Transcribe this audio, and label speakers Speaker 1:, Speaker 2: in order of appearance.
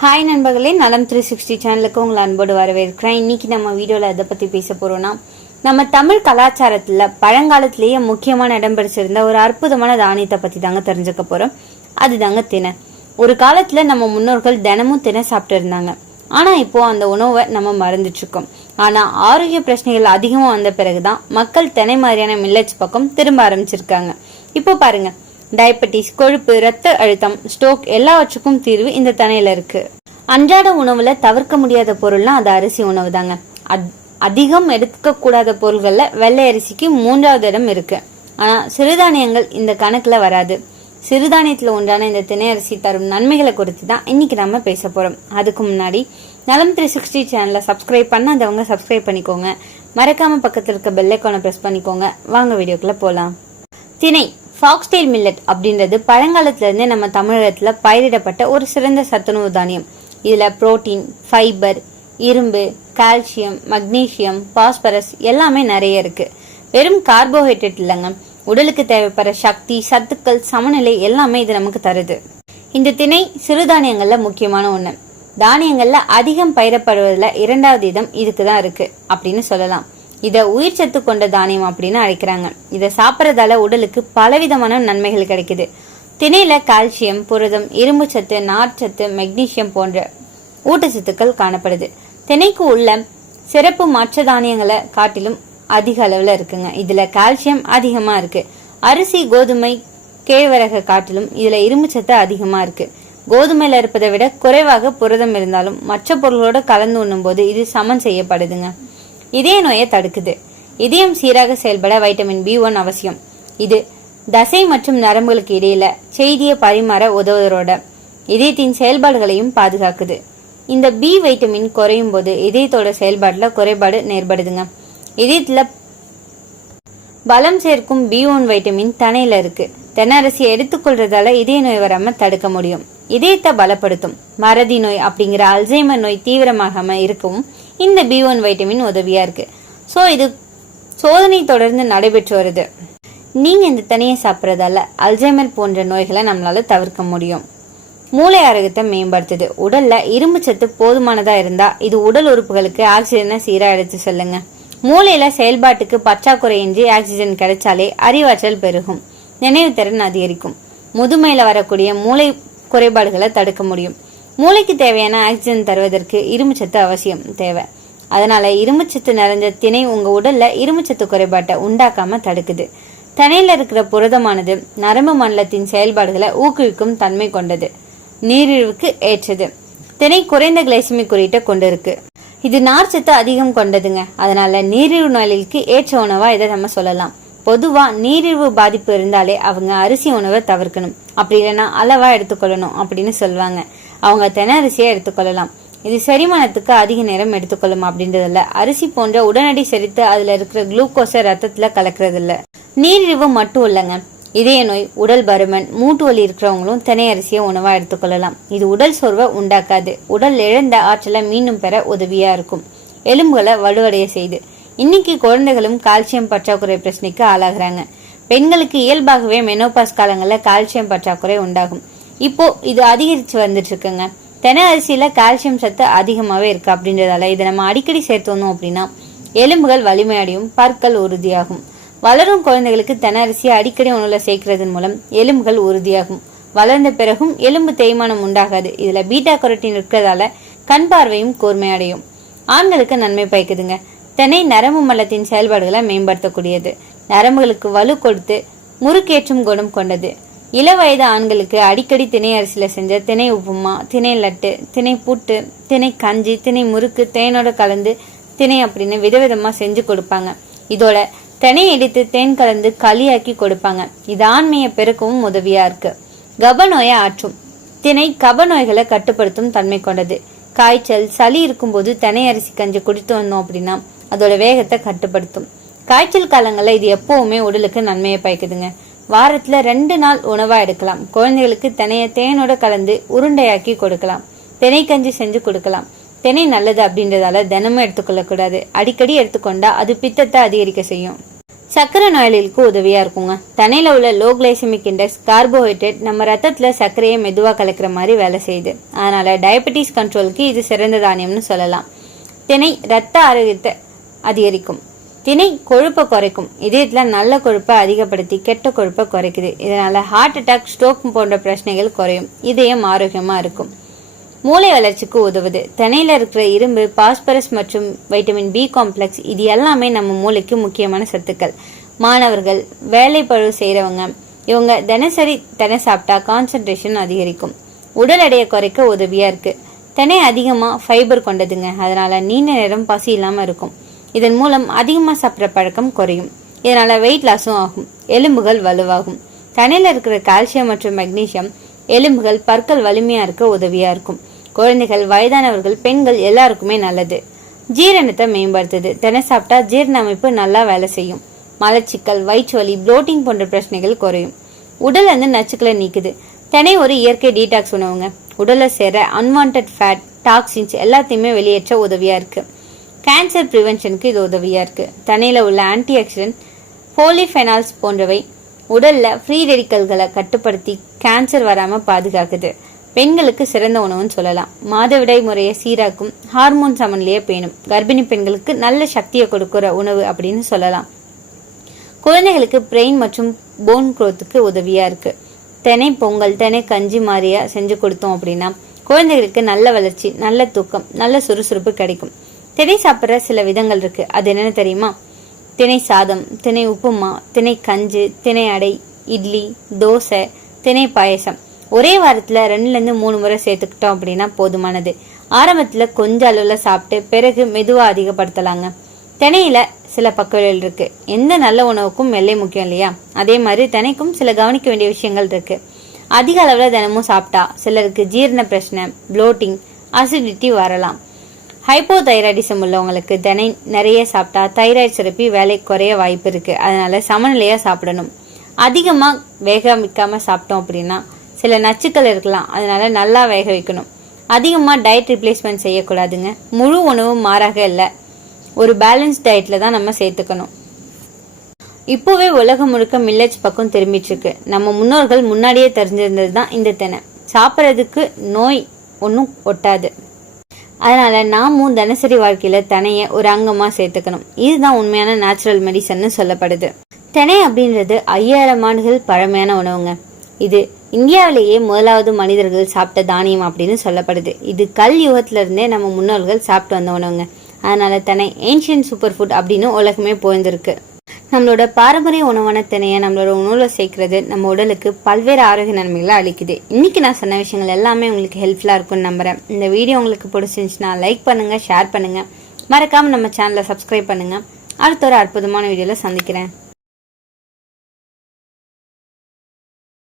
Speaker 1: Hi நண்பர்களே. நலம் three sixty சேனலுக்கு உங்களை அன்போடு வரவேற்கிறேன். இன்னைக்கு நம்ம வீடியோவில் எதை பற்றி பேச போகிறோம்னா நம்ம தமிழ் கலாச்சாரத்தில் பழங்காலத்திலேயே முக்கியமான இடம் பிடிச்சிருந்த ஒரு அற்புதமான தானியத்தை பற்றி தாங்க தெரிஞ்சுக்க போகிறோம் அதுதாங்க தினை. ஒரு காலத்தில் நம்ம முன்னோர்கள் தினமும் தினை சாப்பிட்டு இருந்தாங்க. ஆனால் இப்போ அந்த உணவை நம்ம மறந்துட்டுருக்கோம் ஆனால் ஆரோக்கிய பிரச்சனைகள் அதிகமாக வந்த பிறகு தான் மக்கள் தினை மாதிரியான மில்லட்ஸ் பக்கம் திரும்ப ஆரம்பிச்சிருக்காங்க. இப்போ பாருங்கள் டயபெட்டிஸ் கொழுப்பு ரத்த அழுத்தம் ஸ்டோக் எல்லாவற்றுக்கும் தீர்வு இந்த தனையில இருக்கு. அன்றாட உணவுல தவிர்க்க முடியாத பொருள்னா அது அரிசி உணவு தாங்க. அதிகம் எடுக்க கூடாத பொருள்கள்ல வெள்ளை அரிசிக்கு மூன்றாவது இடம் இருக்கு. ஆனா சிறுதானியங்கள் இந்த கணக்குல வராது. சிறுதானியத்துல ஒன்றான இந்த திணை அரிசி தரும் நன்மைகளை குறித்து தான் இன்னைக்கு நம்ம பேச போறோம். அதுக்கு முன்னாடி நலம் த்ரீ சிக்ஸ்டி சேனலை சப்ஸ்கிரைப் பண்ணாதவங்க சப்ஸ்கிரைப் பண்ணிக்கோங்க. மறக்காம பக்கத்துல இருக்க பெல்லைக்கான பிரஸ் பண்ணிக்கோங்க. வாங்க வீடியோக்குள்ள போலாம். திணை ஃபாக்ஸ்டெயில் மில்லட் அப்படின்றது பழங்காலத்துலேருந்தே நம்ம தமிழகத்தில் பயிரிடப்பட்ட ஒரு சிறந்த சத்துணவு தானியம். இதில் புரோட்டீன் ஃபைபர் இரும்பு கால்சியம் மக்னீசியம் பாஸ்பரஸ் எல்லாமே நிறைய இருக்குது வெறும் கார்போஹைட்ரேட் இல்லைங்க. உடலுக்கு தேவைப்படுற சக்தி சத்துக்கள் சமநிலை எல்லாமே இது நமக்கு தருது. இந்த திணை சிறுதானியங்களில் முக்கியமான ஒன்று தானியங்களில் அதிகம் பயிரப்படுவதில் இரண்டாவது இதம் இதுக்கு தான் இருக்குது அப்படின்னு சொல்லலாம். இதை உயிர் சத்து கொண்ட தானியம் அப்படின்னு அழைக்கிறாங்க. இதை சாப்பிட்றதால உடலுக்கு பலவிதமான நன்மைகள் கிடைக்குது. திணையில கால்சியம் புரதம் இரும்பு சத்து நார்ச்சத்து மெக்னீசியம் போன்ற ஊட்டச்சத்துக்கள் காணப்படுது. திணைக்கு உள்ள சிறப்பு மற்ற தானியங்களை காட்டிலும் அதிக அளவில் இருக்குங்க. இதில் கால்சியம் அதிகமாக இருக்கு. அரிசி கோதுமை கேழ்வரக காட்டிலும் இதில் இரும்பு சத்து அதிகமாக இருக்கு. கோதுமையில் இருப்பதை விட குறைவாக புரதம் இருந்தாலும் மற்ற பொருளோட கலந்து உண்ணும்போது இது சமன் செய்யப்படுதுங்க. இதய நோயை தடுக்குது. இதயம் சீராக செயல்பட வைட்டமின் பி ஒன் அவசியம். இது தசை மற்றும் நரம்புகளுக்கு இடையில செய்தியை பரிமாற உதவுவதோட இதயத்தின் செயல்பாடுகளையும் பாதுகாக்குது. இந்த பி வைட்டமின் குறையும் போது இதயத்தோட செயல்பாட்டில் குறைபாடு நேர்படுதுங்க. இதயத்தில் பலம் சேர்க்கும் பி ஒன் வைட்டமின் தனையில இருக்கு. தென்னரசியை எடுத்துக்கொள்றதால இதய நோய் வராம தடுக்க முடியும். இதயத்தை பலப்படுத்தும். மறதி நோய் அப்படிங்கிற அல்சைமர் நோய் தீவிரமாகாம இருக்கவும் இந்த பி ஒன் வைட்டமின் உதவியா இருக்கு. ஸோ இது சோதனை தொடர்ந்து நடைபெற்று வருது. நீங்க இந்த தனியை சாப்பிட்றதால அல்சைமர் போன்ற நோய்களை நம்மளால தவிர்க்க முடியும். மூளை ஆரோக்கியத்தை மேம்படுத்துது. உடல்ல இரும்பு சத்து போதுமானதா இருந்தா இது உடல் உறுப்புகளுக்கு ஆக்சிஜனை சீராக எடுத்து செல்லுங்க. மூளையில செயல்பாட்டுக்கு பற்றாக்குறையின்றி ஆக்சிஜன் கிடைச்சாலே அறிவாற்றல் பெருகும். நினைவுத்திறன் அதிகரிக்கும். முதுமையில வரக்கூடிய மூளை குறைபாடுகளை தடுக்க முடியும். மூளைக்கு தேவையான ஆக்சிஜன் தருவதற்கு இரும்புச்சத்து அவசியம் தேவை. அதனால இரும்புச்சத்து நிறைஞ்ச திணை உங்க உடல்ல இரும்புச்சத்து குறைபாட்டை உண்டாக்காம தடுக்குது. தனையில இருக்கிற புரதமானது நரம்பு மண்டலத்தின் செயல்பாடுகளை ஊக்குவிக்கும் தன்மை கொண்டது. நீரிழிவுக்கு ஏற்றது. திணை குறைந்த கிளைசிமிக் குறியீட்டை கொண்டிருக்கு. இது நார்ச்சத்து அதிகம் கொண்டதுங்க. அதனால நீரிழிவு நோய்களுக்கு ஏற்ற உணவா இதை நம்ம சொல்லலாம். பொதுவா நீரிழிவு பாதிப்பு இருந்தாலே அவங்க அரிசி உணவை தவிர்க்கணும். அப்படி இல்லைன்னா அளவா எடுத்துக்கொள்ளணும் அப்படின்னு சொல்லுவாங்க. அவங்க தென்னரிசியை எடுத்துக்கொள்ளலாம். இது செரிமானத்துக்கு அதிக நேரம் எடுத்துக்கொள்ளும் அப்படின்றதில்ல. அரிசி போன்ற உடனடி செரித்து அதுல இருக்கிற குளுக்கோஸை ரத்தத்துல கலக்கிறது இல்ல நீரிழிவு மட்டும் இல்லைங்க. இதய நோய் உடல் பருமன் மூட்டு வலி இருக்கிறவங்களும் தினை அரிசியை உணவா எடுத்துக்கொள்ளலாம். இது உடல் சோர்வை உண்டாக்காது. உடல் இழந்த ஆற்றலை மீண்டும் பெற உதவியா இருக்கும். எலும்புகளை வலுவடைய செய்து. இன்னைக்கு குழந்தைகளும் கால்சியம் பற்றாக்குறை பிரச்சனைக்கு ஆளாகிறாங்க. பெண்களுக்கு இயல்பாகவே மெனோபாஸ் காலங்களில் கால்சியம் பற்றாக்குறை உண்டாகும். இப்போ இது அதிகரித்து வந்துட்டு இருக்குங்க தென அரிசியில் கால்சியம் சத்து அதிகமாகவே இருக்குது அப்படின்றதால இதை நம்ம அடிக்கடி சேர்த்து வந்தோம் அப்படின்னா எலும்புகள் வலிமையடையும் பற்கள் உறுதியாகும். வளரும் குழந்தைகளுக்கு தென அரிசியை அடிக்கடி உணவில் சேர்க்கறதன் மூலம் எலும்புகள் உறுதியாகும். வளர்ந்த பிறகும் எலும்பு தேய்மானம் உண்டாகாது. இதில் பீட்டா கொரட்டின் இருக்கிறதால கண் பார்வையும் கூர்மையடையும். ஆண்களுக்கு நன்மை பயக்குதுங்க. தென்னை நரம்பு மல்லத்தின் செயல்பாடுகளை மேம்படுத்தக்கூடியது. நரம்புகளுக்கு வலு கொடுத்து முறுக்கேற்றும் குணம் கொண்டது. இளவயது ஆண்களுக்கு அடிக்கடி திணை அரிசியில் செஞ்ச திணை உப்புமா திணை லட்டு திணை புட்டு திணை கஞ்சி திணை முறுக்கு தேனோட கலந்து திணை அப்படின்னு விதவிதமாக செஞ்சு கொடுப்பாங்க. இதோட திணை எடுத்து தேன் கலந்து களியாக்கி கொடுப்பாங்க. இது ஆண்மையை பெருக்கவும் உதவியா இருக்கு. கப நோயை ஆற்றும். திணை கப நோய்களை கட்டுப்படுத்தும் தன்மை கொண்டது. காய்ச்சல் சளி இருக்கும்போது தினை அரிசி கஞ்சி குடித்து வந்தோம் அப்படின்னா அதோட வேகத்தை கட்டுப்படுத்தும். காய்ச்சல் காலங்களில் இது எப்பவுமே உடலுக்கு நன்மையை பயக்குதுங்க. வாரத்தில் ரெண்டு நாள் உணவாக எடுக்கலாம். குழந்தைகளுக்கு தினையை தேனோட கலந்து உருண்டையாக்கி கொடுக்கலாம். தினை கஞ்சி செஞ்சு கொடுக்கலாம். தினை நல்லது அப்படின்றதால தினமும் எடுத்துக்கொள்ளக்கூடாது. அடிக்கடி எடுத்துக்கொண்டா அது பித்தத்தை அதிகரிக்க செய்யும். சர்க்கரை நோயாளிகளுக்கு உதவியா இருக்குங்க. தனையில் உள்ள லோ கிளைசமிக் இண்டெக்ஸ் கார்போஹைட்ரேட் நம்ம ரத்தத்துல சர்க்கரையை மெதுவா கலக்கிற மாதிரி வேலை செய்யுது. அதனால டயபெட்டிஸ் கண்ட்ரோலுக்கு இது சிறந்த தானியம்னு சொல்லலாம். தினை ரத்த ஆரோக்கியத்தை அதிகரிக்கும். திணை கொழுப்பை குறைக்கும். இதயத்தில் நல்ல கொழுப்பை அதிகப்படுத்தி கெட்ட கொழுப்பை குறைக்குது. இதனால் ஹார்ட் அட்டாக் ஸ்ட்ரோக் போன்ற பிரச்சனைகள் குறையும். இதயம் ஆரோக்கியமாக இருக்கும். மூளை வளர்ச்சிக்கு உதவுது. தினையில் இருக்கிற இரும்பு பாஸ்பரஸ் மற்றும் வைட்டமின் பி காம்ப்ளெக்ஸ் இது எல்லாமே நம்ம மூளைக்கு முக்கியமான சத்துக்கள். மாணவர்கள் வேலை பழு செய்கிறவங்க இவங்க தினசரி தினை சாப்பிட்டா கான்சென்ட்ரேஷன் அதிகரிக்கும். உடல் எடையை குறைக்க உதவியாக இருக்குது தினை அதிகமாக ஃபைபர் கொண்டதுங்க. அதனால் நீண்ட நேரம் பசி இல்லாமல் இருக்கும். இதன் மூலம் அதிகமாக சாப்பிட்ற பழக்கம் குறையும். இதனால் வெயிட் லாஸும் ஆகும். எலும்புகள் வலுவாகும். தண்ணியில் இருக்கிற கால்சியம் மற்றும் மெக்னீஷியம் எலும்புகள் பற்கள் வலிமையாக இருக்க உதவியாக இருக்கும். குழந்தைகள் வயதானவர்கள் பெண்கள் எல்லாருக்குமே நல்லது. ஜீரணத்தை மேம்படுத்துது. தினை சாப்பிட்டா ஜீரண அமைப்பு நல்லா வேலை செய்யும். மலச்சிக்கல் வயிற்று வலி ப்ளோட்டிங் போன்ற பிரச்சனைகள் குறையும். உடல் வந்து நச்சுக்களை நீக்குது. தினை ஒரு இயற்கை டீடாக்ஸ் உணவுங்க. உடலை சேர அன்வான்ட் ஃபேட் டாக்ஸின்ஸ் எல்லாத்தையுமே வெளியேற்ற உதவியாக இருக்குது கேன்சர் ப்ரிவென்ஷனுக்கு இது உதவியா இருக்கு. தண்ணியில் உள்ள ஆன்டி ஆக்சிடென்ட் போலிஃபெனால்ஸ் போன்றவை உடல்ல ஃப்ரீ ரெடிக்கல்களை கட்டுப்படுத்தி கேன்சர் வராம பாதுகாக்குது. பெண்களுக்கு சிறந்த உணவுன்னு சொல்லலாம். மாதவிடாய் முறையை சீராக்கும் ஹார்மோன் சமநிலையை பேணும். கர்ப்பிணி பெண்களுக்கு நல்ல சக்தியை கொடுக்கிற உணவு அப்படின்னு சொல்லலாம். குழந்தைகளுக்கு பிரெயின் மற்றும் போன் குரோத்துக்கு உதவியா இருக்கு. தினை பொங்கல் தெனை கஞ்சி மாதிரியா செஞ்சு கொடுத்தோம் அப்படின்னா குழந்தைகளுக்கு நல்ல வளர்ச்சி நல்ல தூக்கம் நல்ல சுறுசுறுப்பு கிடைக்கும். திணை சாப்பிட்ற சில விதங்கள் இருக்கு. அது என்னென்ன தெரியுமா? திணை சாதம் திணை உப்புமா திணை கஞ்சு திணை அடை இட்லி தோசை திணை பாயசம். ஒரே வாரத்தில் ரெண்டுலேருந்து மூணு முறை சேர்த்துக்கிட்டோம் அப்படின்னா போதுமானது. ஆரம்பத்தில் கொஞ்ச அளவில் சாப்பிட்டு பிறகு மெதுவாக அதிகப்படுத்தலாங்க. திணையில சில பக்கவியல் இருக்கு. எந்த நல்ல உணவுக்கும் எல்லை முக்கியம் இல்லையா? அதே மாதிரி தினைக்கும் சில கவனிக்க வேண்டிய விஷயங்கள் இருக்கு. அதிக அளவில் தினமும் சாப்பிட்டா சிலருக்கு ஜீரண பிரச்சனை ப்ளோட்டிங் அசிடிட்டி வரலாம். ஹைப்போதைராய்டிசம் உள்ளவங்களுக்கு தினை நிறைய சாப்பிட்டா தைராய்டு சுரப்பி வேலை குறைய வாய்ப்பு இருக்கு. அதனால சமநிலையா சாப்பிடணும். அதிகமா வேக வைக்காம சாப்பிட்டோம் அப்படின்னா சில நச்சுக்கள் இருக்கலாம். அதனால நல்லா வேக வைக்கணும். அதிகமா டயட் ரிப்ளேஸ்மெண்ட் செய்யக்கூடாதுங்க. முழு உணவும் மாறாக இல்லை. ஒரு பேலன்ஸ் டயட்ல தான் நம்ம சேர்த்துக்கணும். இப்போவே உலகம் முழுக்க மில்லட்ஸ் பக்கம் திரும்பிட்டு இருக்கு. நம்ம முன்னோர்கள் முன்னாடியே தெரிஞ்சிருந்தது தான் இந்த தினை. சாப்பிட்றதுக்கு நோய் ஒன்றும் ஒட்டாது. அதனால் நாமும் தினசரி வாழ்க்கையில் தனையை ஒரு அங்கமாக சேர்த்துக்கணும். இதுதான் உண்மையான நேச்சுரல் மெடிசன்னு சொல்லப்படுது. தினை அப்படின்றது ஐயாயிரம் ஆண்டுகள் பழமையான உணவுங்க. இது இந்தியாவிலேயே முதலாவது மனிதர்கள் சாப்பிட்ட தானியம் அப்படின்னு சொல்லப்படுது. இது கல் யுகத்திலிருந்தே நம்ம முன்னோர்கள் சாப்பிட்டு வந்த உணவுங்க. அதனால தினை ஏன்ஷியன் சூப்பர் ஃபுட் அப்படின்னு உலகமே போயிருந்திருக்கு நம்மளோட பாரம்பரிய உணவான திணையை நம்மளோட உணவில் சேர்க்கறது நம்ம உடலுக்கு பல்வேறு ஆரோக்கிய நன்மைகளை அளிக்குது. இன்னைக்கு நான் சொன்ன விஷயங்கள் எல்லாமே உங்களுக்கு ஹெல்ப்ஃபுல்லாக இருக்கும்னு நம்புறேன். இந்த வீடியோ உங்களுக்கு பிடிச்சிருந்துச்சுன்னா லைக் பண்ணுங்க ஷேர் பண்ணுங்க. மறக்காம நம்ம சேனலை சப்ஸ்கிரைப் பண்ணுங்க. அடுத்த ஒரு அற்புதமான வீடியோவில் சந்திக்கிறேன்.